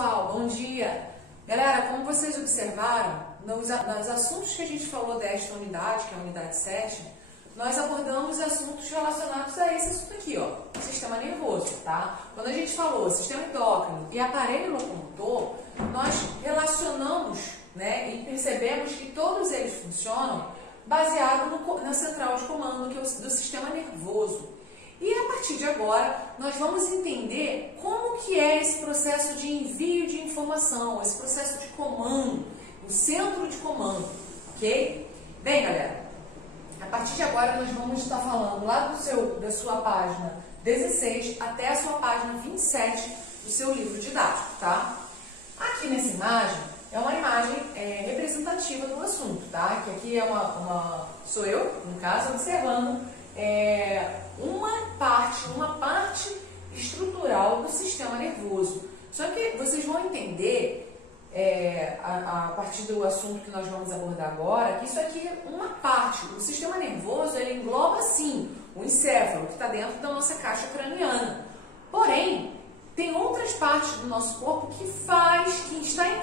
pessoal, bom dia! Galera, como vocês observaram, nos assuntos que a gente falou desta unidade, que é a unidade 7, nós abordamos assuntos relacionados a esse assunto aqui, ó, o sistema nervoso, tá? Quando a gente falou sistema endócrino e aparelho locomotor, nós relacionamos, né, e percebemos que todos eles funcionam baseado na central de comando, que é do sistema nervoso. E a partir de agora, nós vamos entender como que é esse processo de envio de informação, esse processo de comando, o centro de comando, ok? Bem, galera, a partir de agora nós vamos estar falando lá da sua página 16 até a sua página 27 do seu livro didático, tá? Aqui nessa imagem, é uma imagem representativa do assunto, tá? Que aqui sou eu, no caso, observando uma parte estrutural do sistema nervoso. Só que vocês vão entender, a partir do assunto que nós vamos abordar agora, que isso aqui é uma parte. O sistema nervoso, ele engloba, sim, o encéfalo, que está dentro da nossa caixa craniana. Porém, tem outras partes do nosso corpo que está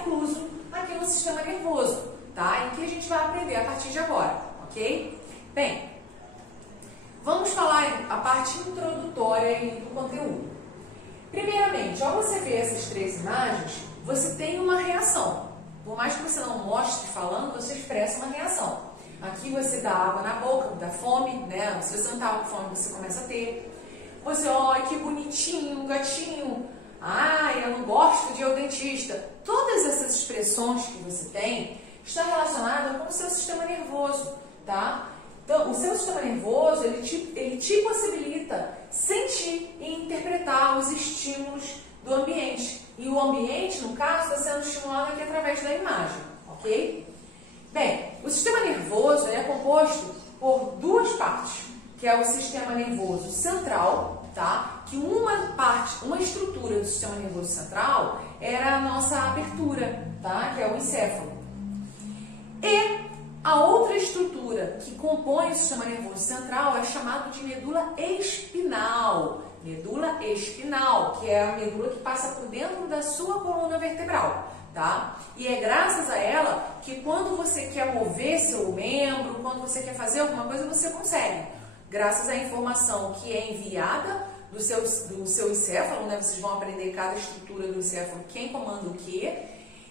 incluso aqui no sistema nervoso, tá? E que a gente vai aprender a partir de agora, ok? Bem, vamos falar a parte introdutória do conteúdo. Primeiramente, ao você ver essas três imagens, você tem uma reação. Por mais que você não mostre falando, você expressa uma reação. Aqui você dá água na boca, dá fome, né? Se você não estava com fome, você começa a ter. Você, olha que bonitinho, um gatinho. Ai, eu não gosto de ir ao dentista. Todas essas expressões que você tem estão relacionadas com o seu sistema nervoso, tá? Então, o seu sistema nervoso, ele te possibilita sentir e interpretar os estímulos do ambiente. E o ambiente, no caso, está sendo estimulado aqui através da imagem, ok? Bem, o sistema nervoso é composto por duas partes, que é o sistema nervoso central, tá? Que uma estrutura do sistema nervoso central era a nossa abertura, tá? Que é o encéfalo. E a outra estrutura que compõe o sistema nervoso central é chamada de medula espinal. Medula espinal, que é a medula que passa por dentro da sua coluna vertebral, tá? E é graças a ela que quando você quer mover seu membro, quando você quer fazer alguma coisa, você consegue. Graças à informação que é enviada do seu encéfalo, né? Vocês vão aprender cada estrutura do encéfalo, quem comanda o quê,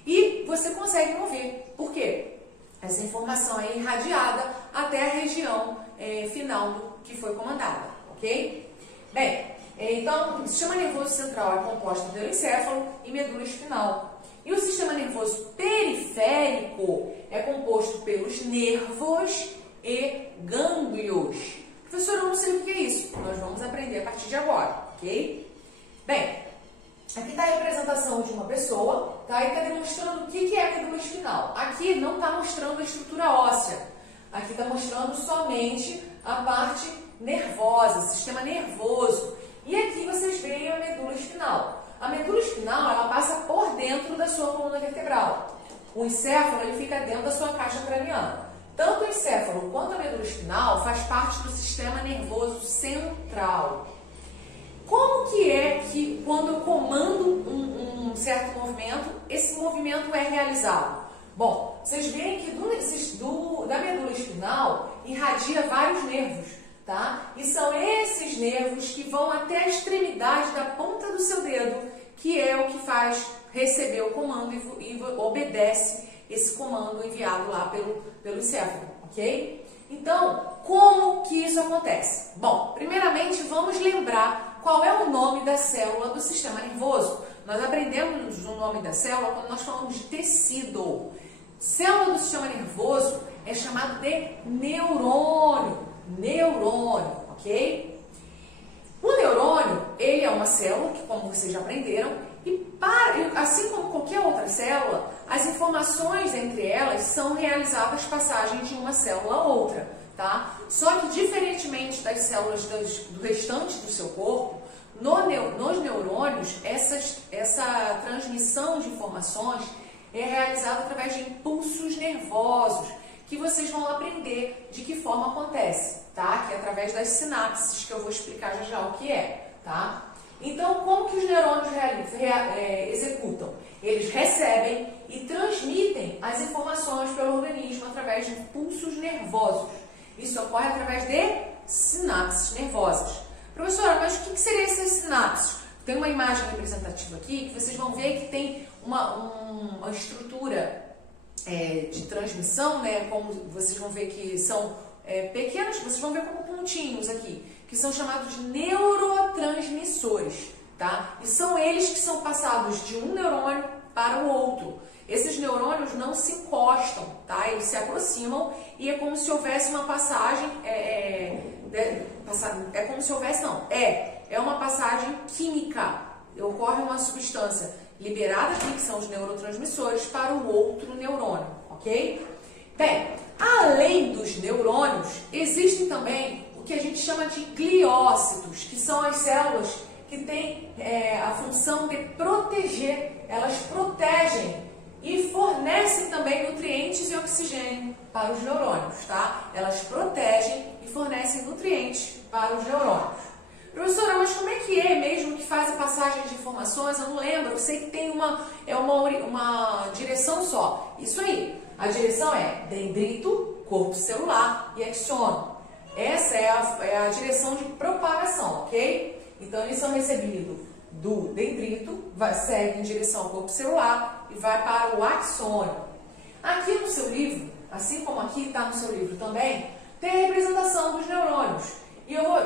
e você consegue mover. Por quê? Essa informação é irradiada até a região final que foi comandada, ok? Bem, então o sistema nervoso central é composto pelo encéfalo e medula espinal. E o sistema nervoso periférico é composto pelos nervos e gânglios. Professor, eu não sei o que é isso. Nós vamos aprender a partir de agora, ok? Bem, aqui está a representação de uma pessoa, tá? E está demonstrando o que é a medula espinal. Aqui não está mostrando a estrutura óssea. Aqui está mostrando somente a parte nervosa, sistema nervoso. E aqui vocês veem a medula espinal. A medula espinal, ela passa por dentro da sua coluna vertebral. O encéfalo, ele fica dentro da sua caixa craniana. Tanto o encéfalo quanto a medula espinal faz parte do sistema nervoso central. Como que é que quando eu comando um certo movimento, esse movimento é realizado? Bom, vocês veem que da medula espinal irradia vários nervos, tá? E são esses nervos que vão até a extremidade da ponta do seu dedo, que é o que faz receber o comando e obedece esse comando enviado lá pelo encéfalo, ok? Então, como que isso acontece? Bom, primeiramente vamos lembrar qual é o nome da célula do sistema nervoso. Nós aprendemos o nome da célula quando nós falamos de tecido. Célula do sistema nervoso é chamada de neurônio. Neurônio, ok? O neurônio, ele é uma célula que, como vocês já aprenderam, assim como qualquer outra célula, as informações entre elas são realizadas passagem de uma célula a outra, tá? Só que, diferentemente das células do restante do seu corpo, nos neurônios, essa transmissão de informações é realizada através de impulsos nervosos, que vocês vão aprender de que forma acontece, tá? Que é através das sinapses, que eu vou explicar já já o que é, tá? Então, como que os neurônios executam? Eles recebem e transmitem as informações pelo organismo através de impulsos nervosos. Isso ocorre através de sinapses nervosas. Professora, mas o que seriam essas sinapses? Tem uma imagem representativa aqui que vocês vão ver que tem uma estrutura de transmissão, né? Como vocês vão ver que são pequenos, vocês vão ver como pontinhos aqui, que são chamados neurotransmissores, tá? E são eles que são passados de um neurônio para o outro. Esses neurônios não se encostam, tá? Eles se aproximam e é como se houvesse uma passagem, como se houvesse, não, é uma passagem química. Ocorre uma substância liberada aqui, que são os neurotransmissores, para o outro neurônio, ok? Bem, além dos neurônios, existem também o que a gente chama de gliócitos, que são as células que têm a função de proteger. Elas protegem e fornecem também nutrientes e oxigênio para os neurônios, tá? Elas protegem e fornecem nutrientes para os neurônios. Professora, mas como é que é mesmo que faz a passagem de informações? Eu não lembro, eu sei que tem uma direção só. Isso aí, a direção é dendrito, corpo celular e axônio. Essa é a direção de propagação, ok? Então, eles são recebidos do dendrito, segue em direção ao corpo celular e vai para o axônio. Aqui no seu livro, assim como aqui está no seu livro também, tem a representação dos neurônios. E eu vou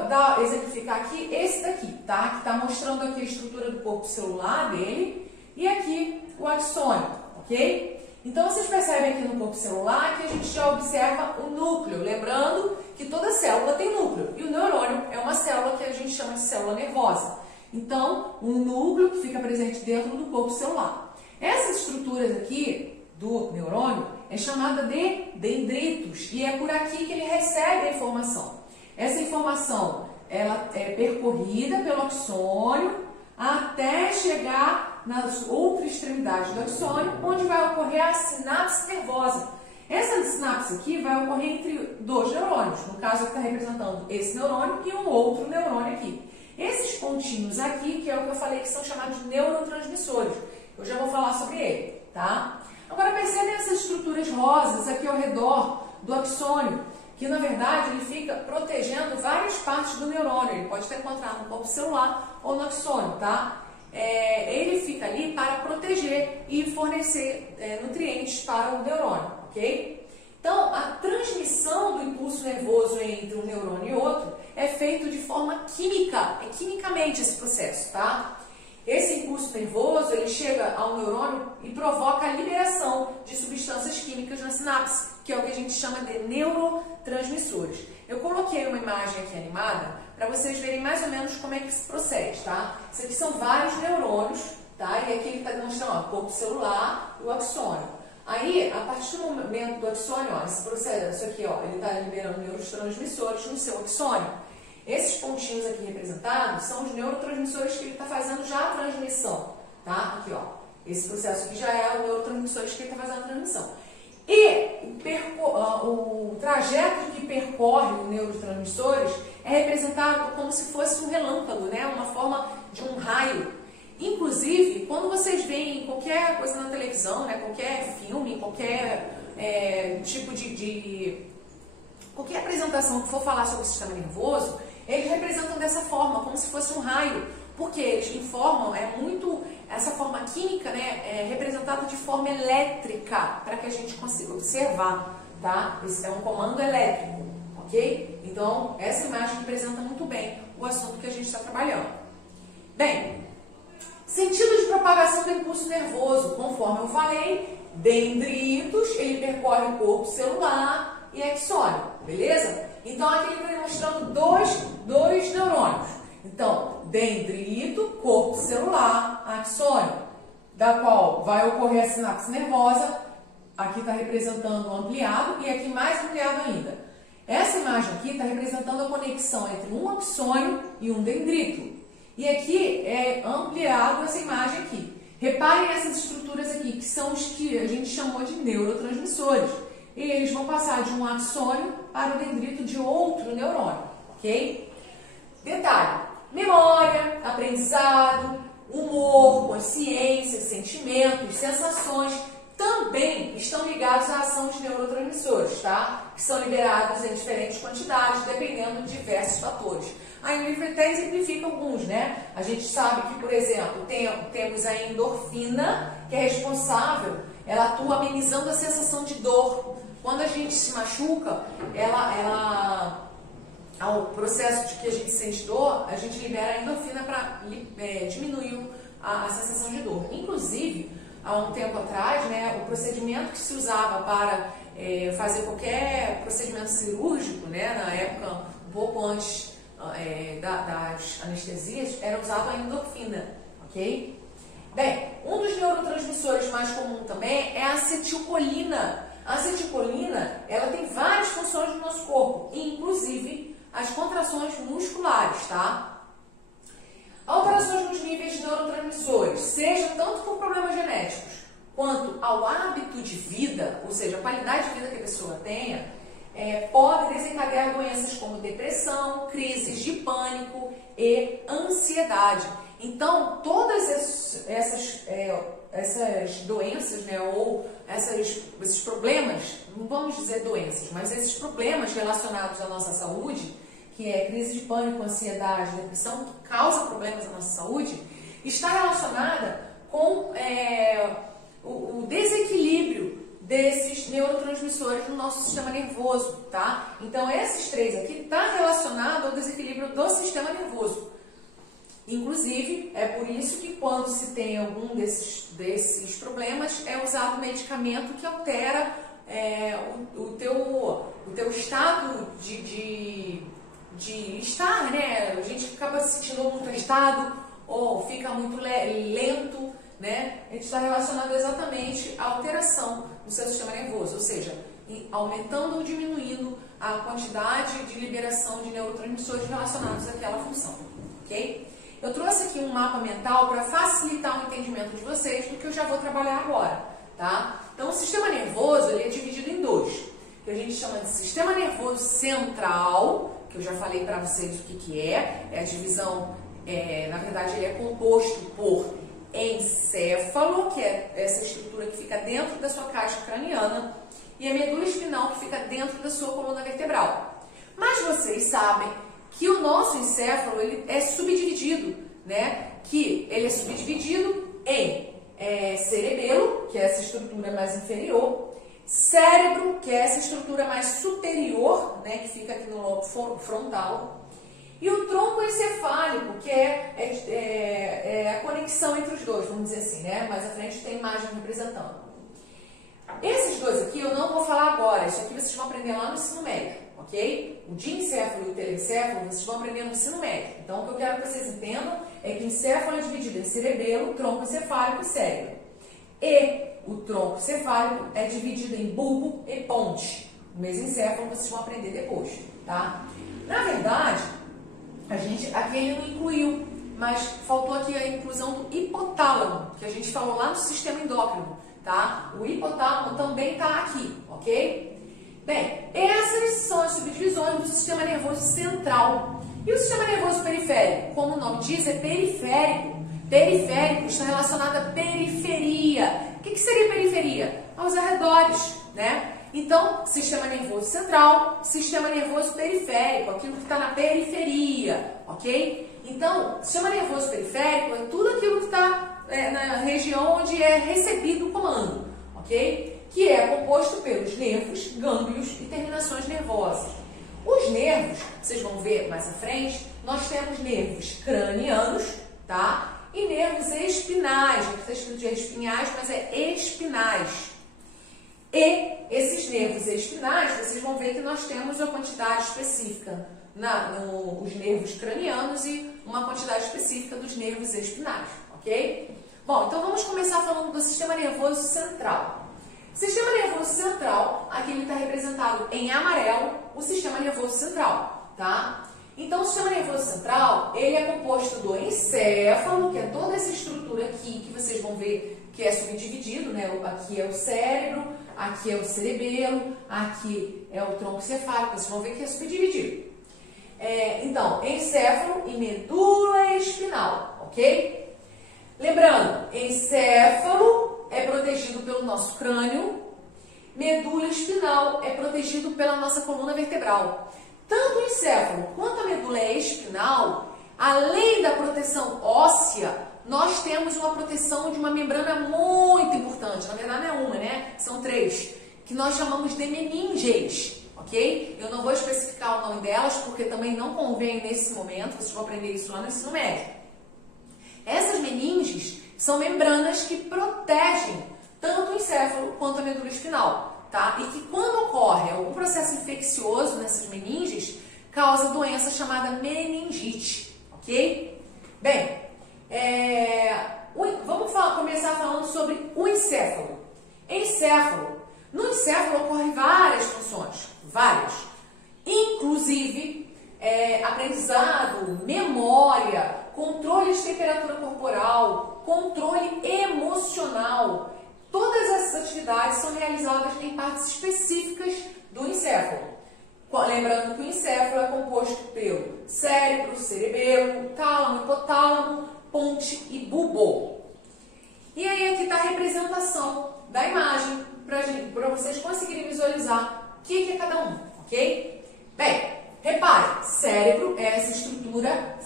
exemplificar aqui esse daqui, tá? Que está mostrando aqui a estrutura do corpo celular dele e aqui o axônio, ok? Então, vocês percebem aqui no corpo celular que a gente já observa o núcleo. Lembrando que toda célula tem núcleo e o neurônio é uma célula que a gente chama de célula nervosa. Então, um núcleo que fica presente dentro do corpo celular. Essas estruturas aqui do neurônio é chamada de dendritos e é por aqui que ele recebe a informação. Essa informação ela é percorrida pelo axônio até chegar nas outras extremidades do axônio, onde vai ocorrer a sinapse nervosa. Essa sinapse aqui vai ocorrer entre dois neurônios, no caso que está representando esse neurônio e um outro neurônio aqui. Esses pontinhos aqui, que é o que eu falei que são chamados de neurotransmissores, eu já vou falar sobre ele, tá? Agora percebem essas estruturas rosas aqui ao redor do axônio, que na verdade ele fica protegendo várias partes do neurônio. Ele pode estar encontrado no corpo celular ou no axônio, tá? Ele fica ali para proteger e fornecer nutrientes para o neurônio, ok? Então, a transmissão do impulso nervoso entre um neurônio e outro é feito de forma química, quimicamente esse processo, tá? Esse impulso nervoso, ele chega ao neurônio e provoca a liberação de substâncias químicas na sinapse, que é o que a gente chama de neurotransmissores. Eu coloquei uma imagem aqui animada para vocês verem mais ou menos como é que se procede, tá? Isso aqui são vários neurônios, tá? E aqui ele está demonstrando o corpo celular e o axônio. Aí, a partir do momento do axônio, ó, esse processo aqui, ó, ele está liberando neurotransmissores no seu axônio. Esses pontinhos aqui representados são os neurotransmissores que ele está fazendo já a transmissão, tá? Aqui, ó. Esse processo aqui já é o neurotransmissores que ele está fazendo a transmissão. E o trajeto que percorre os neurotransmissores é representado como se fosse um relâmpago, né? Uma forma de um raio. Inclusive, quando vocês veem qualquer coisa na televisão, né? Qualquer filme, qualquer tipo qualquer apresentação que for falar sobre o sistema nervoso, eles representam dessa forma, como se fosse um raio, porque eles informam, essa forma química, né, é representada de forma elétrica, para que a gente consiga observar, tá? Esse é um comando elétrico, ok? Então, essa imagem representa muito bem o assunto que a gente está trabalhando. Bem, sentido de propagação do impulso nervoso, conforme eu falei, dendritos, ele percorre o corpo celular e axônio, beleza? Então, aqui ele está demonstrando dois neurônios. Então, dendrito, corpo celular, axônio, da qual vai ocorrer a sinapse nervosa. Aqui está representando o ampliado e aqui mais ampliado ainda. Essa imagem aqui está representando a conexão entre um axônio e um dendrito. E aqui é ampliado essa imagem aqui. Reparem essas estruturas aqui, que são os que a gente chamou de neurotransmissores. E eles vão passar de um axônio para o dendrito de outro neurônio, ok? Detalhe, memória, aprendizado, humor, consciência, sentimentos, sensações, também estão ligados à ação de neurotransmissores, tá? Que são liberados em diferentes quantidades, dependendo de diversos fatores. Aí o livro até exemplifica alguns, né? A gente sabe que, por exemplo, temos a endorfina, que é responsável, ela atua amenizando a sensação de dor. Quando a gente se machuca, ao processo de que a gente sente dor, a gente libera a endorfina para diminuir a sensação de dor. Inclusive, há um tempo atrás, né, o procedimento que se usava para fazer qualquer procedimento cirúrgico, né, na época, um pouco antes das anestesias, era usado a endorfina, ok? Bem, um dos neurotransmissores mais comum também é a acetilcolina. A acetilcolina, ela tem várias funções no nosso corpo, inclusive as contrações musculares, tá? Alterações nos níveis de neurotransmissores, seja tanto por problemas genéticos, quanto ao hábito de vida, ou seja, a qualidade de vida que a pessoa tenha, pode desencadear doenças como depressão, crises de pânico e ansiedade. Então, todas essas doenças, né, ou esses problemas, não vamos dizer doenças, mas esses problemas relacionados à nossa saúde, que é crise de pânico, ansiedade, depressão, que causa problemas à nossa saúde, está relacionada com o desequilíbrio desses neurotransmissores no nosso sistema nervoso, tá? Então, esses três aqui estão relacionados ao desequilíbrio do sistema nervoso. Inclusive, é por isso que quando se tem algum desses problemas, é usado medicamento que altera o teu estado de estar, né? A gente acaba se sentindo muito agitado ou fica muito lento, né? A gente está relacionado exatamente à alteração do seu sistema nervoso, ou seja, aumentando ou diminuindo a quantidade de liberação de neurotransmissores relacionados àquela função, ok? Eu trouxe aqui um mapa mental para facilitar o entendimento de vocês do que eu já vou trabalhar agora, tá? Então, o sistema nervoso ele é dividido em dois, que a gente chama de sistema nervoso central, que eu já falei para vocês o que é a divisão, na verdade, ele é composto por encéfalo, que é essa estrutura que fica dentro da sua caixa craniana, e a medula espinal, que fica dentro da sua coluna vertebral. Mas vocês sabem que o nosso encéfalo ele é subdividido, né? Que ele é subdividido em cerebelo, que é essa estrutura mais inferior, cérebro, que é essa estrutura mais superior, né? Que fica aqui no lobo frontal, e o tronco encefálico, que é a conexão entre os dois, vamos dizer assim, né? Mais à frente tem imagem representando. Esses dois aqui eu não vou falar agora, isso aqui vocês vão aprender lá no ensino médio, ok? O diencéfalo e o telencéfalo vocês vão aprender no ensino médio. Então, o que eu quero que vocês entendam é que o encéfalo é dividido em cerebelo, tronco encefálico e cérebro. E o tronco encefálico é dividido em bulbo e ponte. O mesencéfalo vocês vão aprender depois, tá? Na verdade, aqui ele não incluiu, mas faltou aqui a inclusão do hipotálamo, que a gente falou lá no sistema endócrino, tá? O hipotálamo também está aqui, ok? Bem, essas são as subdivisões do sistema nervoso central. E o sistema nervoso periférico, como o nome diz, é periférico. Periférico está relacionado à periferia. O que seria periferia? Aos arredores, né? Então, sistema nervoso central, sistema nervoso periférico, aquilo que está na periferia, ok? Então, sistema nervoso periférico é tudo aquilo que está na região onde é recebido o comando, ok? Que é composto pelos nervos, gânglios e terminações nervosas. Os nervos, vocês vão ver mais à frente, nós temos nervos cranianos, tá? E nervos espinais, aqui está escrito de espinhais, mas é espinais. E esses nervos espinais, vocês vão ver que nós temos uma quantidade específica nos nervos cranianos e uma quantidade específica dos nervos espinais, ok? Bom, então vamos começar falando do sistema nervoso central. Sistema nervoso central, aqui ele está representado em amarelo, o sistema nervoso central, tá? Então, o sistema nervoso central, ele é composto do encéfalo, que é toda essa estrutura aqui, que vocês vão ver que é subdividido, né? Aqui é o cérebro, aqui é o cerebelo, aqui é o tronco encefálico, vocês vão ver que é subdividido. Então, encéfalo e medula espinal, ok? Lembrando, encéfalo é protegido pelo nosso crânio, medula espinal é protegido pela nossa coluna vertebral. Tanto o encéfalo quanto a medula espinal, além da proteção óssea, nós temos uma proteção de uma membrana muito importante. Na verdade não é uma, né? São 3, que nós chamamos de meninges, ok? Eu não vou especificar o nome delas, porque também não convém nesse momento, vocês vão aprender isso lá no ensino médio. Essas meninges são membranas que protegem tanto o encéfalo quanto a medula espinal, tá? E que quando ocorre algum processo infeccioso nessas meninges, causa doença chamada meningite, ok? Bem, vamos começar falando sobre o encéfalo. No encéfalo ocorrem várias funções, várias, inclusive aprendizado, memória, controle de temperatura corporal, controle emocional. Todas essas atividades são realizadas em partes específicas do encéfalo. Lembrando que o encéfalo é composto pelo cérebro, cerebelo, tálamo, hipotálamo, ponte e bulbo. E aí aqui está a representação da imagem para vocês conseguirem visualizar o que é cada um, ok? Bem, repare, cérebro é essa estrutura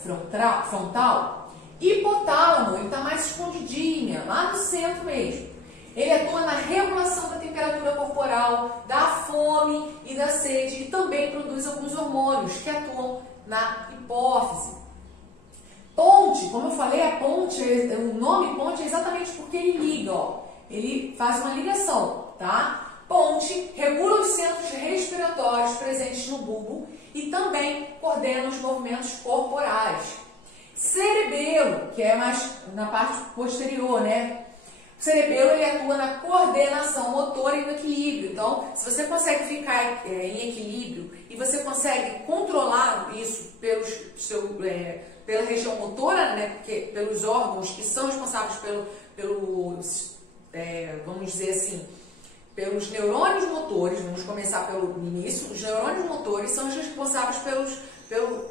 frontal. Hipotálamo, ele está mais escondidinha, lá no centro mesmo. Ele atua na regulação da temperatura corporal, da fome e da sede e também produz alguns hormônios que atuam na hipófise. Ponte, como eu falei, a ponte, o nome ponte é exatamente porque ele liga, ó. Ele faz uma ligação, tá? Ponte regula os centros respiratórios presentes no bulbo e também coordena os movimentos corporais. Cerebelo, que é mais na parte posterior, né? O cerebelo ele atua na coordenação motora e no equilíbrio. Então, se você consegue ficar em equilíbrio e você consegue controlar isso pela região motora, né, porque pelos órgãos que são responsáveis vamos dizer assim, pelos neurônios motores, vamos começar pelo início, os neurônios motores são os responsáveis pelo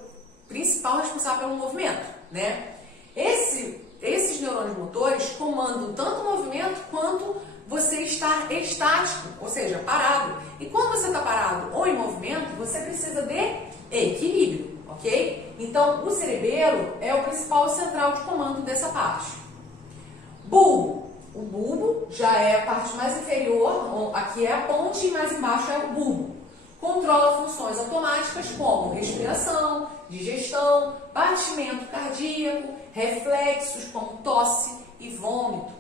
principal responsável pelo movimento, né? Esses neurônios motores comandam tanto o movimento quanto você estar estático, ou seja, parado. E quando você está parado ou em movimento, você precisa de equilíbrio, ok? Então, o cerebelo é o principal central de comando dessa parte. Bulbo. O bulbo já é a parte mais inferior, aqui é a ponte e mais embaixo é o bulbo. Controla funções automáticas como respiração, digestão, batimento cardíaco, reflexos como tosse e vômito.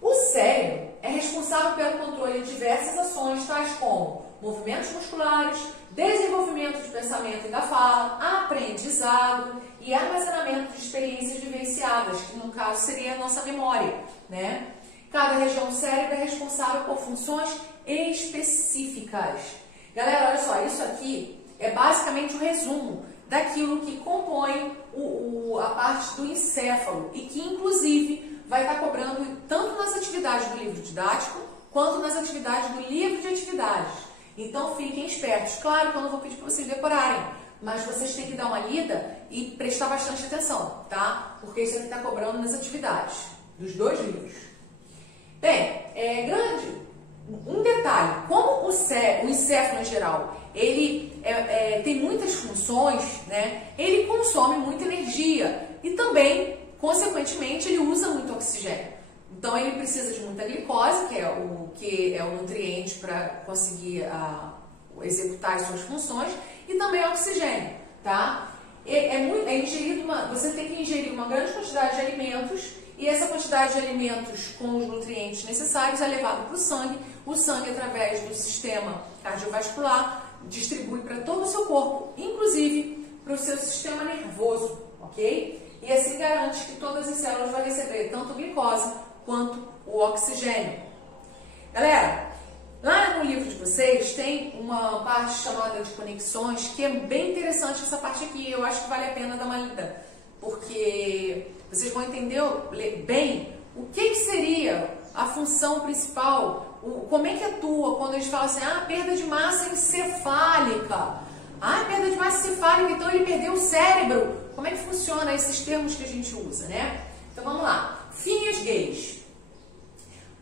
O cérebro é responsável pelo controle de diversas ações, tais como movimentos musculares, desenvolvimento de pensamento e da fala, aprendizado e armazenamento de experiências vivenciadas, que no caso seria a nossa memória, né? Cada região do cérebro é responsável por funções específicas. Galera, olha só, isso aqui é basicamente um resumo daquilo que compõe a parte do encéfalo e que, inclusive, vai estar cobrando tanto nas atividades do livro didático quanto nas atividades do livro de atividades. Então, fiquem espertos. Claro que eu não vou pedir para vocês decorarem, mas vocês têm que dar uma lida e prestar bastante atenção, tá? Porque isso aqui está cobrando nas atividades dos 2 livros. Bem, um detalhe, como o encéfalo em geral, ele tem muitas funções, né? Ele consome muita energia e também, consequentemente, ele usa muito oxigênio. Então, ele precisa de muita glicose, que é o nutriente para conseguir executar as suas funções, e também oxigênio, tá? Você tem que ingerir uma grande quantidade de alimentos, e essa quantidade de alimentos com os nutrientes necessários é levado para o sangue. O sangue, através do sistema cardiovascular, distribui para todo o seu corpo, inclusive para o seu sistema nervoso, ok? E assim garante que todas as células vão receber tanto glicose quanto o oxigênio. Galera, lá no livro de vocês tem uma parte chamada de conexões, que é bem interessante essa parte aqui. Eu acho que vale a pena dar uma lida, porque vocês vão entender bem o que seria a função principal, como é que atua quando a gente fala assim, perda de massa encefálica. Perda de massa encefálica, então ele perdeu o cérebro. Como é que funciona esses termos que a gente usa, né? Então vamos lá. Finhas Gage.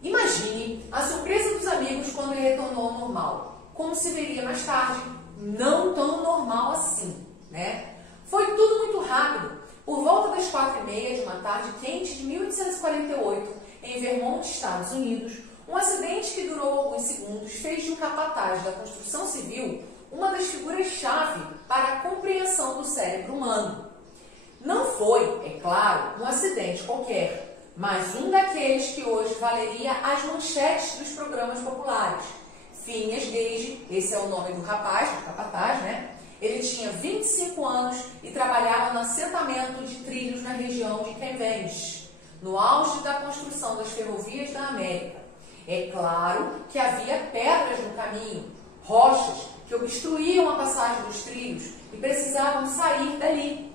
Imagine a surpresa dos amigos quando ele retornou ao normal. Como se veria mais tarde, não tão normal assim, né? Foi tudo muito rápido. Por volta das 4h30 de uma tarde quente de 1848, em Vermont, Estados Unidos, um acidente que durou alguns segundos fez de um capataz da construção civil uma das figuras-chave para a compreensão do cérebro humano. Não foi, é claro, um acidente qualquer, mas um daqueles que hoje valeria as manchetes dos programas populares. Phineas Gage, esse é o nome do rapaz, do capataz, né? Ele tinha 25 anos e trabalhava no assentamento de trilhos na região de Cavendish, no auge da construção das ferrovias da América. É claro que havia pedras no caminho, rochas que obstruíam a passagem dos trilhos e precisavam sair dali.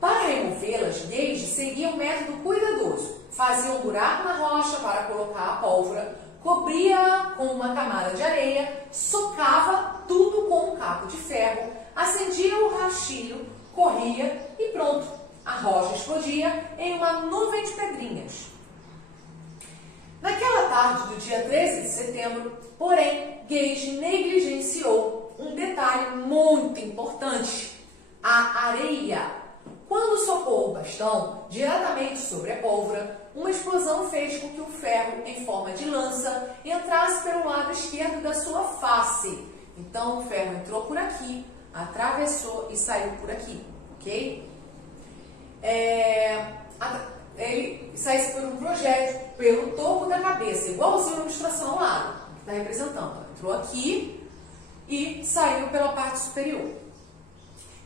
Para removê-las, Gage seguia um método cuidadoso. Fazia um buraco na rocha para colocar a pólvora, cobria-a com uma camada de areia, socava tudo com um cabo de ferro, acendia o rastilho, corria e pronto. A rocha explodia em uma nuvem de pedrinhas. Naquela tarde do dia 13 de setembro, porém, Gage negligenciou um detalhe muito importante: a areia. Quando socou o bastão diretamente sobre a pólvora, uma explosão fez com que o ferro, em forma de lança, entrasse pelo lado esquerdo da sua face. Então, o ferro entrou por aqui, atravessou e saiu por aqui, ok? Ele saísse por um projétil, pelo topo da cabeça, igualzinho a ilustração ao lado, que está representando. Entrou aqui e saiu pela parte superior.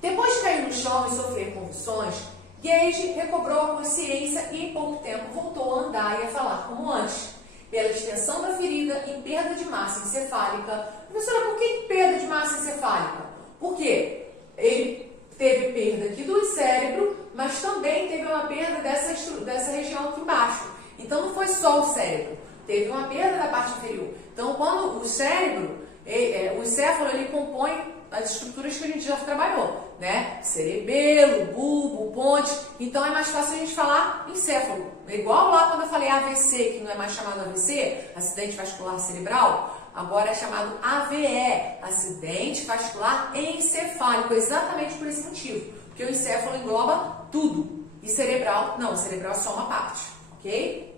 Depois de cair no chão e sofrer convulsões, Gage recobrou a consciência e, em pouco tempo, voltou a andar e a falar como antes. Pela extensão da ferida e perda de massa encefálica. Professora, por que perda de massa encefálica? Porque ele teve perda aqui do cérebro, mas também teve uma perda dessa região aqui embaixo. Então, não foi só o cérebro, teve uma perda da parte inferior. Então, quando o cérebro, o encéfalo, ele compõe as estruturas que a gente já trabalhou, né? Cerebelo, bulbo, ponte. Então é mais fácil a gente falar encéfalo. Igual lá quando eu falei AVC, que não é mais chamado AVC, acidente vascular cerebral, agora é chamado AVE, acidente vascular encefálico, exatamente por esse motivo. Porque o encéfalo engloba tudo. E cerebral, não, cerebral é só uma parte, ok?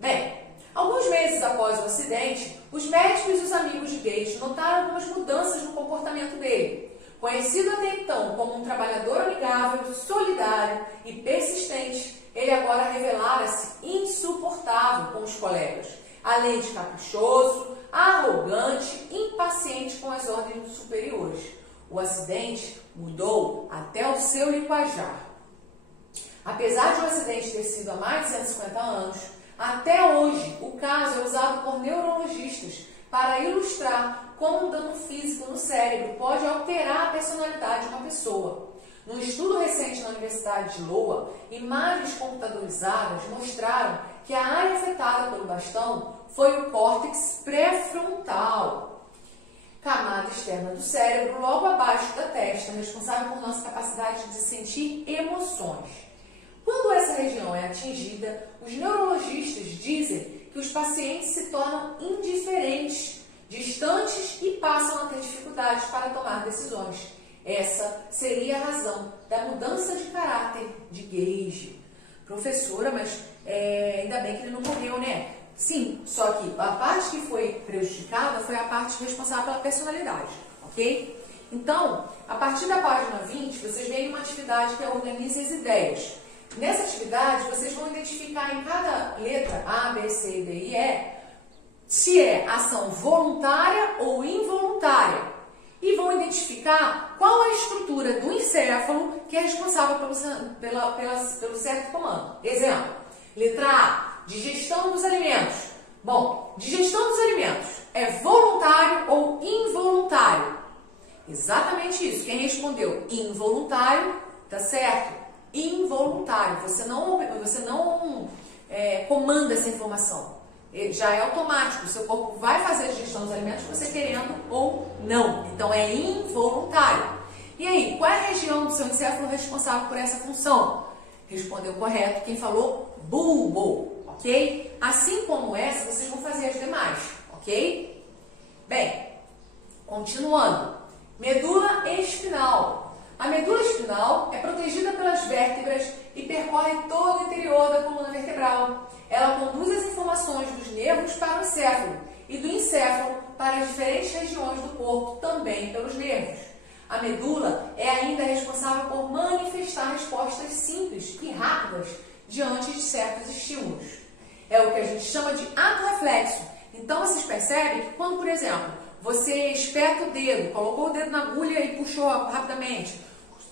Bem, alguns meses após o acidente, os médicos e os amigos de Gage notaram algumas mudanças no comportamento dele. Conhecido até então como um trabalhador amigável, solidário e persistente, ele agora revelara-se insuportável com os colegas, além de caprichoso, arrogante, impaciente com as ordens superiores. O acidente mudou até o seu linguajar. Apesar de o acidente ter sido há mais de 150 anos, até hoje, o caso é usado por neurologistas para ilustrar como um dano físico no cérebro pode alterar a personalidade de uma pessoa. Num estudo recente na Universidade de Iowa, imagens computadorizadas mostraram que a área afetada pelo bastão foi o córtex pré-frontal, camada externa do cérebro logo abaixo da testa, responsável por nossa capacidade de sentir emoções. Quando essa região é atingida, os neurologistas dizem que os pacientes se tornam indiferentes, distantes e passam a ter dificuldades para tomar decisões. Essa seria a razão da mudança de caráter de Gage. Professora, mas ainda bem que ele não morreu, né? Sim, só que a parte que foi prejudicada foi a parte responsável pela personalidade, ok? Então, a partir da página 20, vocês veem uma atividade que é Organize as Ideias. Nessa atividade, vocês vão identificar em cada letra A, B, C, D e E se é ação voluntária ou involuntária. E vão identificar qual a estrutura do encéfalo que é responsável pelo certo comando. Exemplo, letra A, digestão dos alimentos. Bom, digestão dos alimentos é voluntário ou involuntário? Exatamente isso. Quem respondeu involuntário, tá certo? Involuntário. Você não comanda essa informação. Já é automático. O seu corpo vai fazer a digestão dos alimentos você querendo ou não. Então, é involuntário. E aí, qual é a região do seu encéfalo responsável por essa função? Respondeu correto quem falou bulbo, ok? Assim como essa, vocês vão fazer as demais, ok? Bem, continuando. Medula espinal. A medula espinal é protegida pelas vértebras e percorre todo o interior da coluna vertebral. Ela conduz as informações dos nervos para o encéfalo e do encéfalo para as diferentes regiões do corpo, também pelos nervos. A medula é ainda responsável por manifestar respostas simples e rápidas diante de certos estímulos. É o que a gente chama de ato reflexo. Então, vocês percebem que quando, por exemplo, você espeta o dedo, colocou o dedo na agulha e puxou rapidamente,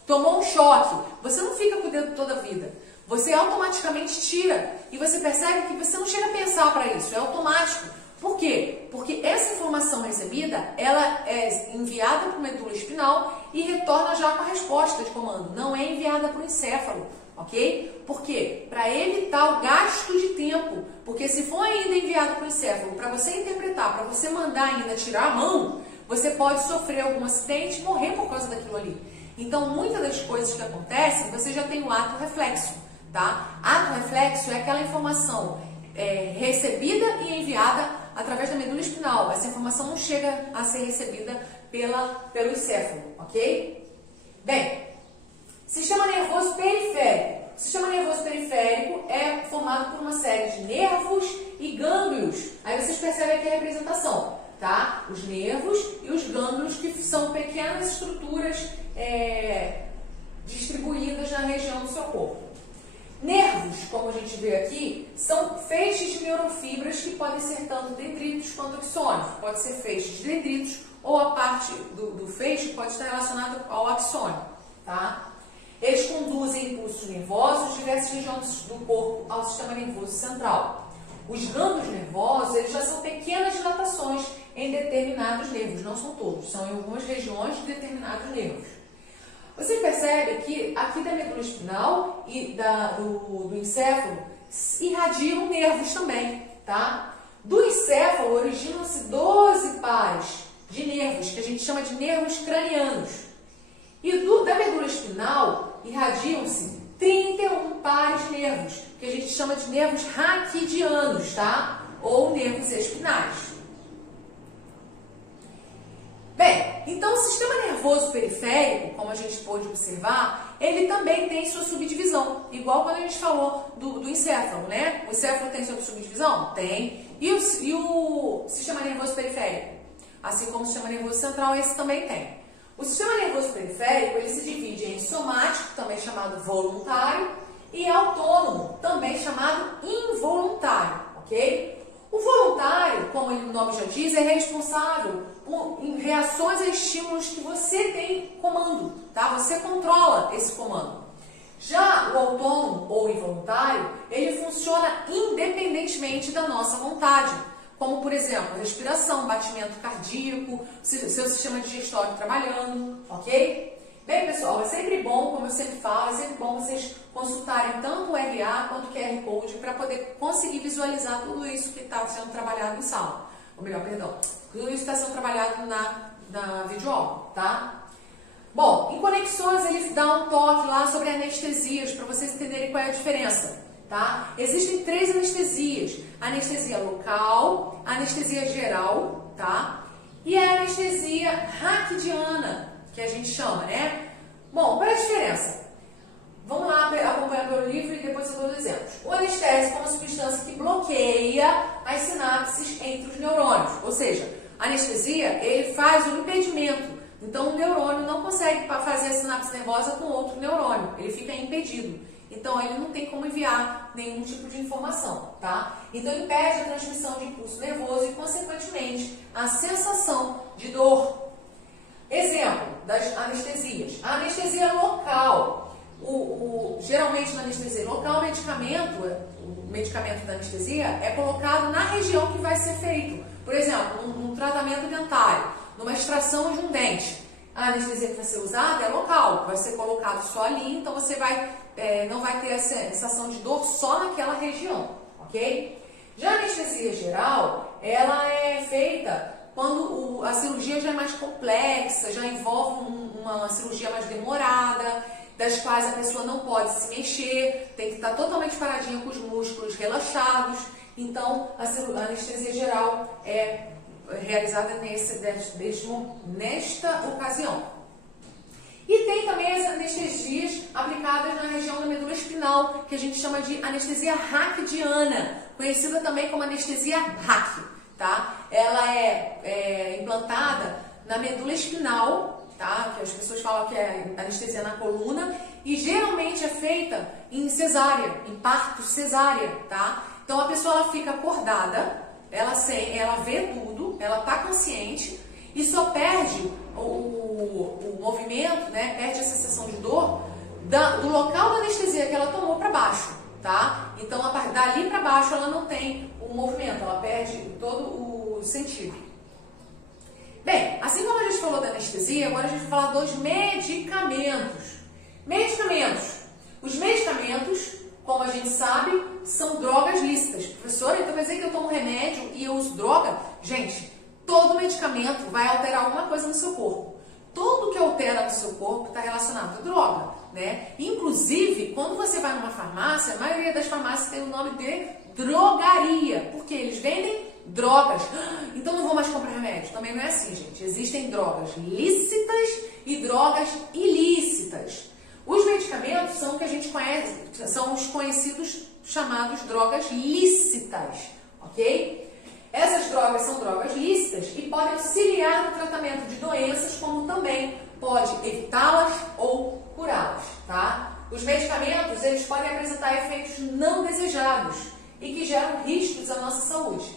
tomou um choque, você não fica com o dedo toda a vida. Você automaticamente tira e você percebe que você não chega a pensar para isso, é automático. Por quê? Porque essa informação recebida, ela é enviada para a medula espinal e retorna já com a resposta de comando, não é enviada para o encéfalo, ok? Por quê? Para evitar o gasto de tempo, porque se for ainda enviado para o encéfalo, para você interpretar, para você mandar ainda tirar a mão, você pode sofrer algum acidente e morrer por causa daquilo ali. Então, muitas das coisas que acontecem, você já tem o ato reflexo, tá? Ato reflexo é aquela informação recebida e enviada através da medula espinal. Essa informação não chega a ser recebida pelo encéfalo, ok? Bem, sistema nervoso periférico. O sistema nervoso periférico é formado por uma série de nervos e gânglios. Aí vocês percebem aqui a representação, tá? Os nervos e os gânglios, que são pequenas estruturas distribuídas na região do seu corpo. Nervos, como a gente vê aqui, são feixes de neurofibras que podem ser tanto dendritos quanto axônicos. Pode ser feixes de dendritos ou a parte do feixe pode estar relacionada ao axônico, tá? Eles conduzem impulsos nervosos de diversas regiões do corpo ao sistema nervoso central. Os gânglios nervosos, eles já são pequenas dilatações em determinados nervos, não são todos, são em algumas regiões de determinados nervos. Você percebe que aqui da medula espinal e do encéfalo irradiam nervos também, tá? Do encéfalo originam-se 12 pares de nervos, que a gente chama de nervos cranianos. E da medula espinal irradiam-se 31 pares de nervos, que a gente chama de nervos raquidianos, tá? Ou nervos espinais. Bem, então o sistema nervoso periférico, como a gente pôde observar, ele também tem sua subdivisão, igual quando a gente falou do encéfalo, né? O encéfalo tem sua subdivisão? Tem. E o sistema nervoso periférico? Assim como o sistema nervoso central, esse também tem. O sistema nervoso periférico, ele se divide em somático, também chamado voluntário, e autônomo, também chamado involuntário, ok? O voluntário, como o nome já diz, é responsável por reações a estímulos que você tem comando, tá? Você controla esse comando. Já o autônomo ou involuntário, ele funciona independentemente da nossa vontade, como, por exemplo, respiração, batimento cardíaco, seu sistema digestório trabalhando, ok? Bem, pessoal, é sempre bom, como eu sempre falo, é sempre bom vocês consultarem tanto o RA quanto o QR Code para poder conseguir visualizar tudo isso que está sendo trabalhado em sala. Ou melhor, perdão, tudo isso está sendo trabalhado na videoaula, tá? Bom, em conexões ele dá um toque lá sobre anestesias, para vocês entenderem qual é a diferença, tá? Existem 3 anestesias: anestesia local, anestesia geral, tá? E a anestesia raquidiana, que a gente chama, né? Bom, qual é a diferença? Vamos lá acompanhar pelo livro e depois eu dou os exemplos. O anestésico é uma substância que bloqueia as sinapses entre os neurônios, ou seja, a anestesia, ele faz o impedimento. Então, o neurônio não consegue fazer a sinapse nervosa com outro neurônio, ele fica impedido. Então, ele não tem como enviar nenhum tipo de informação, tá? Então, impede a transmissão de impulso nervoso e, consequentemente, a sensação de dor. Exemplo das anestesias. A anestesia local. Geralmente, na anestesia local, o medicamento da anestesia é colocado na região que vai ser feito. Por exemplo, um tratamento dentário, numa extração de um dente. A anestesia que vai ser usada é local, vai ser colocado só ali, então você não vai ter essa sensação de dor só naquela região, ok? Já a anestesia geral, ela é feita quando a cirurgia já é mais complexa, já envolve uma cirurgia mais demorada, das quais a pessoa não pode se mexer, tem que estar totalmente paradinha com os músculos relaxados. Então, a anestesia geral é realizada nesta ocasião. E tem também as anestesias aplicadas na região da medula espinal, que a gente chama de anestesia raquidiana, conhecida também como anestesia RAC, tá? Ela é implantada na medula espinal, tá? Que as pessoas falam que é anestesia na coluna, e geralmente é feita em cesárea, em parto cesárea, tá? Então a pessoa ela fica acordada, ela vê tudo, ela está consciente e só perde o movimento, né? Perde a sensação de dor do local da anestesia que ela tomou para baixo, tá? Então dali para baixo ela não tem o movimento, ela perde todo o sentido. Bem, assim como a gente falou da anestesia, agora a gente vai falar dos medicamentos. Os medicamentos, como a gente sabe, são drogas lícitas. Professora, então quer dizer que eu tomo remédio e eu uso droga? Gente, todo medicamento vai alterar alguma coisa no seu corpo. Tudo que altera no seu corpo está relacionado à droga, né? Inclusive, quando você vai numa farmácia, a maioria das farmácias tem o nome de drogaria, porque eles vendem drogas. Então não vou mais comprar remédio. Também não é assim, gente. Existem drogas lícitas e drogas ilícitas. Os medicamentos são o que a gente conhece, são os conhecidos chamados drogas lícitas, ok? Essas drogas são drogas lícitas e podem auxiliar no tratamento de doenças, como também pode evitá-las ou curá-las, tá? Os medicamentos, eles podem apresentar efeitos não desejados e que geram riscos à nossa saúde.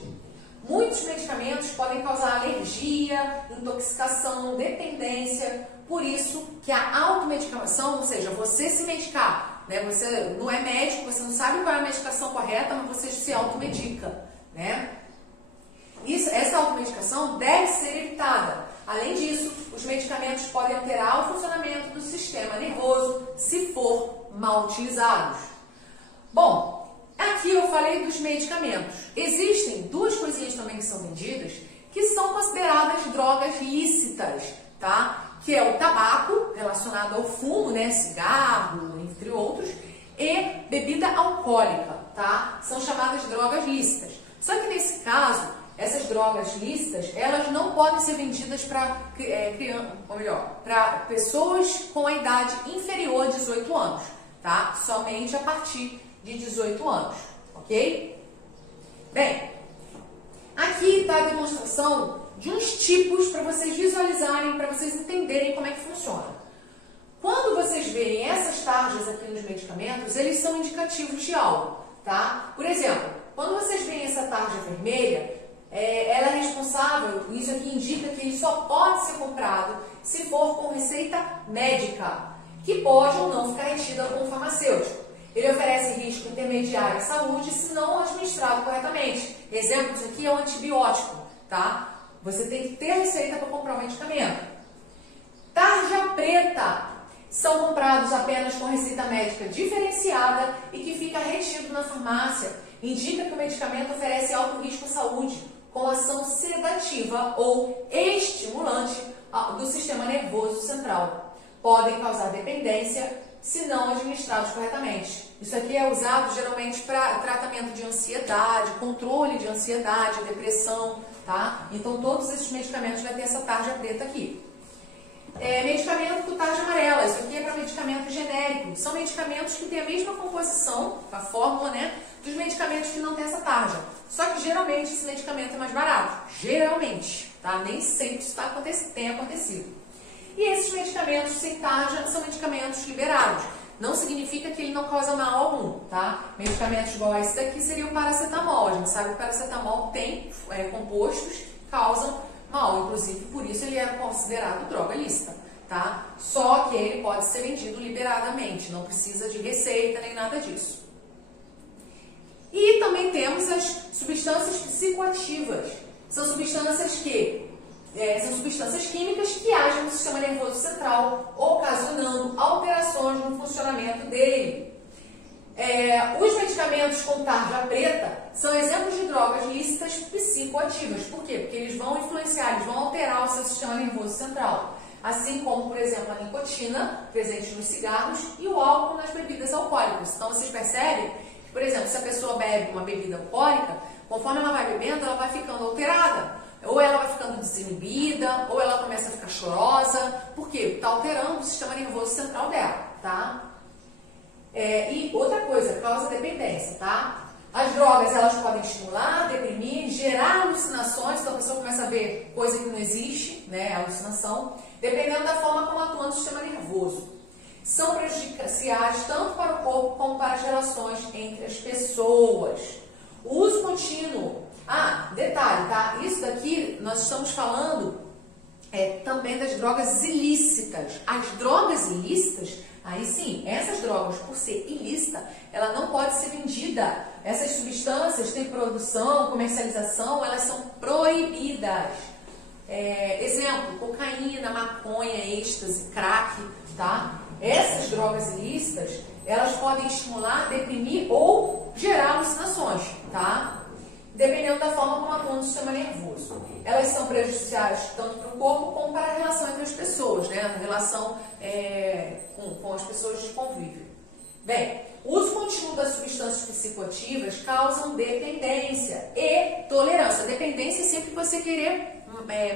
Muitos medicamentos podem causar alergia, intoxicação, dependência, por isso que a automedicação, ou seja, você se medicar, né? Você não é médico, você não sabe qual é a medicação correta, mas você se automedica, né? Essa automedicação deve ser evitada. Além disso, os medicamentos podem alterar o funcionamento do sistema nervoso se for mal utilizados. Bom, aqui eu falei dos medicamentos. Existem duas coisinhas também que são vendidas que são consideradas drogas lícitas, tá? Que é o tabaco, relacionado ao fumo, né? Cigarro, entre outros, e bebida alcoólica, tá? São chamadas drogas lícitas. Só que nesse caso, essas drogas lícitas, elas não podem ser vendidas para pessoas com a idade inferior a 18 anos, tá? Somente a partir de 18 anos, ok? Bem, aqui está a demonstração de uns tipos para vocês visualizarem, para vocês entenderem como é que funciona. Quando vocês veem essas tarjas aqui nos medicamentos, eles são indicativos de algo, tá? Por exemplo, quando vocês veem essa tarja vermelha, ela é responsável, isso aqui indica que ele só pode ser comprado se for com receita médica, que pode ou não ficar retida com o farmacêutico. Ele oferece risco intermediário à saúde se não administrado corretamente. Exemplo, isso aqui é um antibiótico, tá? Você tem que ter receita para comprar o medicamento. Tarja preta são comprados apenas com receita médica diferenciada e que fica retido na farmácia. Indica que o medicamento oferece alto risco à saúde, com ação sedativa ou estimulante do sistema nervoso central. Podem causar dependência se não administrados corretamente. Isso aqui é usado geralmente para tratamento de ansiedade, controle de ansiedade, depressão, tá? Então todos esses medicamentos vai ter essa tarja preta aqui. Medicamento com tarja amarela, isso aqui é para medicamento genérico. São medicamentos que têm a mesma composição, a fórmula, né, dos medicamentos que não tem essa tarja. Só que geralmente esse medicamento é mais barato. Geralmente, tá? Nem sempre isso tem acontecido. E esses medicamentos sem tarja são medicamentos liberados. Não significa que ele não causa mal algum, tá? Medicamentos igual a esse daqui seria o paracetamol. A gente sabe que o paracetamol tem compostos que causam mal, inclusive por isso ele é considerado droga lícita, tá? Só que ele pode ser vendido liberadamente, não precisa de receita nem nada disso. E também temos as substâncias psicoativas. São substâncias químicas que agem no sistema nervoso central, ocasionando alterações no funcionamento dele. Os medicamentos com tarja preta são exemplos de drogas lícitas psicoativas. Por quê? Porque eles vão influenciar, eles vão alterar o seu sistema nervoso central. assim como, por exemplo, a nicotina presente nos cigarros e o álcool nas bebidas alcoólicas. Então, vocês percebem que, por exemplo, se a pessoa bebe uma bebida alcoólica, conforme ela vai bebendo, ela vai ficando alterada. Ou ela vai ficando desinibida, ou ela começa a ficar chorosa. Por quê? Está alterando o sistema nervoso central dela, tá? E outra coisa, causa dependência, tá? As drogas, elas podem estimular, deprimir, gerar alucinações, então a pessoa começa a ver coisa que não existe, né, alucinação, dependendo da forma como atua no sistema nervoso. São prejudiciais tanto para o corpo como para as relações entre as pessoas. O uso contínuo. Detalhe, tá? Isso daqui nós estamos falando também das drogas ilícitas. As drogas ilícitas, aí sim, essas drogas, por ser ilícita, ela não pode ser vendida. Essas substâncias têm produção, comercialização, elas são proibidas. Exemplo, cocaína, maconha, êxtase, crack, tá? Essas drogas ilícitas, elas podem estimular, deprimir ou gerar alucinações, tá? Dependendo da forma como atua no sistema nervoso. Elas são prejudiciais tanto para o corpo como para a relação entre as pessoas, né? A relação com as pessoas de convívio. Bem, o uso contínuo das substâncias psicoativas causam dependência e tolerância. Dependência é sempre você querer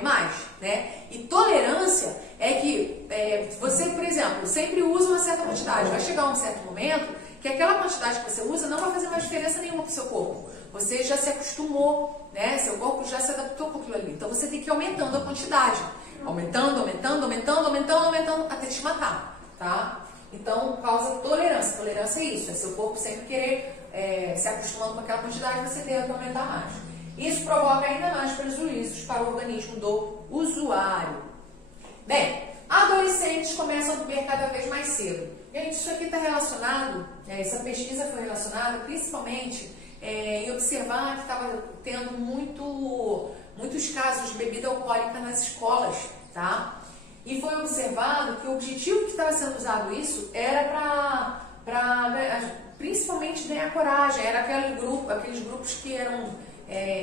mais, né? E tolerância é que você, por exemplo, sempre usa uma certa quantidade. Vai chegar um certo momento que aquela quantidade que você usa não vai fazer mais diferença nenhuma para o seu corpo. Você já se acostumou, né? Seu corpo já se adaptou com aquilo ali. Então você tem que ir aumentando a quantidade. Aumentando, até te matar, tá? Então causa tolerância. Tolerância é isso, é seu corpo sempre querer se acostumando com aquela quantidade, você tem que aumentar mais. Isso provoca ainda mais prejuízos para o organismo do usuário. Bem, adolescentes começam a beber cada vez mais cedo. Gente, isso aqui está relacionado, essa pesquisa foi relacionada principalmente em observar que estava tendo muitos casos de bebida alcoólica nas escolas, tá? E foi observado que o objetivo que estava sendo usado isso era para principalmente ganhar coragem. Era aqueles grupos que eram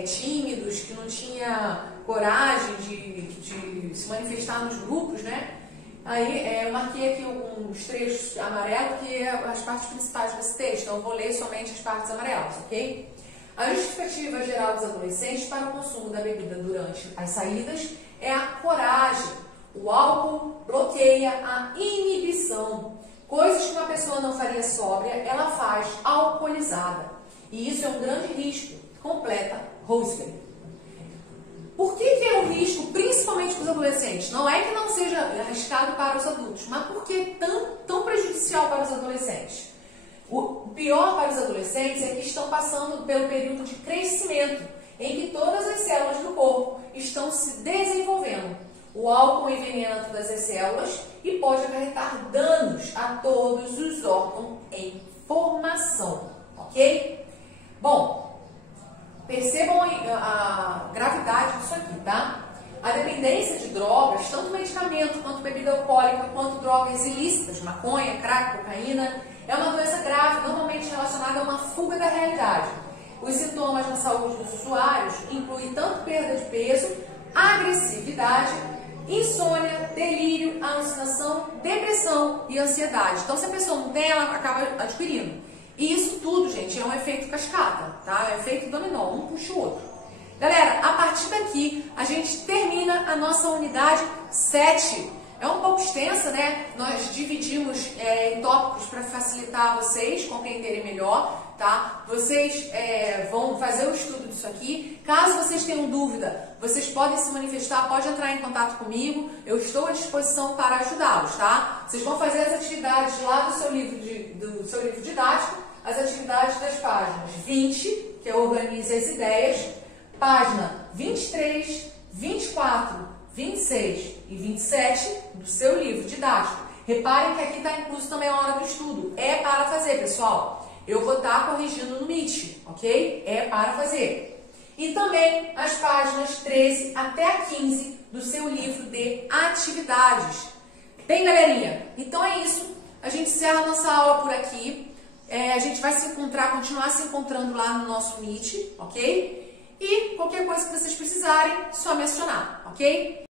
tímidos, que não tinha coragem de se manifestar nos grupos, né? Aí eu marquei aqui uns trechos amarelos, que é as partes principais desse texto, então eu vou ler somente as partes amarelas, ok? A justificativa geral dos adolescentes para o consumo da bebida durante as saídas é a coragem. O álcool bloqueia a inibição. Coisas que uma pessoa não faria sóbria, ela faz alcoolizada. E isso é um grande risco. Completa Roosevelt. Por que é um risco, principalmente para os adolescentes? Não é que não seja arriscado para os adultos, mas por que tão prejudicial para os adolescentes? O pior para os adolescentes é que estão passando pelo período de crescimento, em que todas as células do corpo estão se desenvolvendo. O álcool envenena todas as células e pode acarretar danos a todos os órgãos em formação, ok? Bom, percebam a gravidade disso aqui, tá? A dependência de drogas, tanto medicamento, quanto bebida alcoólica, quanto drogas ilícitas, maconha, crack, cocaína, é uma doença grave, normalmente relacionada a uma fuga da realidade. Os sintomas na saúde dos usuários incluem tanto perda de peso, agressividade, insônia, delírio, alucinação, depressão e ansiedade. Então, se a pessoa não tem, ela acaba adquirindo. E isso tudo, gente, é um efeito cascata, tá? É um efeito dominó, um puxa o outro. Galera, a partir daqui, a gente termina a nossa unidade 7. É um pouco extensa, né? Nós dividimos em tópicos para facilitar vocês compreenderem melhor, tá? Vocês vão fazer o estudo disso aqui. Caso vocês tenham dúvida, vocês podem se manifestar, pode entrar em contato comigo. Eu estou à disposição para ajudá-los, tá? Vocês vão fazer as atividades lá do seu livro didático, as atividades das páginas 20, que é Organize as Ideias, página 23, 24, 26 e 27 do seu livro didático. Reparem que aqui está incluso também a hora do estudo. É para fazer, pessoal. Eu vou estar corrigindo no Meet, ok? É para fazer. E também as páginas 13 até a 15 do seu livro de atividades. Bem, galerinha? Então é isso. A gente encerra a nossa aula por aqui. A gente vai continuar se encontrando lá no nosso Meet, ok? E qualquer coisa que vocês precisarem, só mencionar, ok?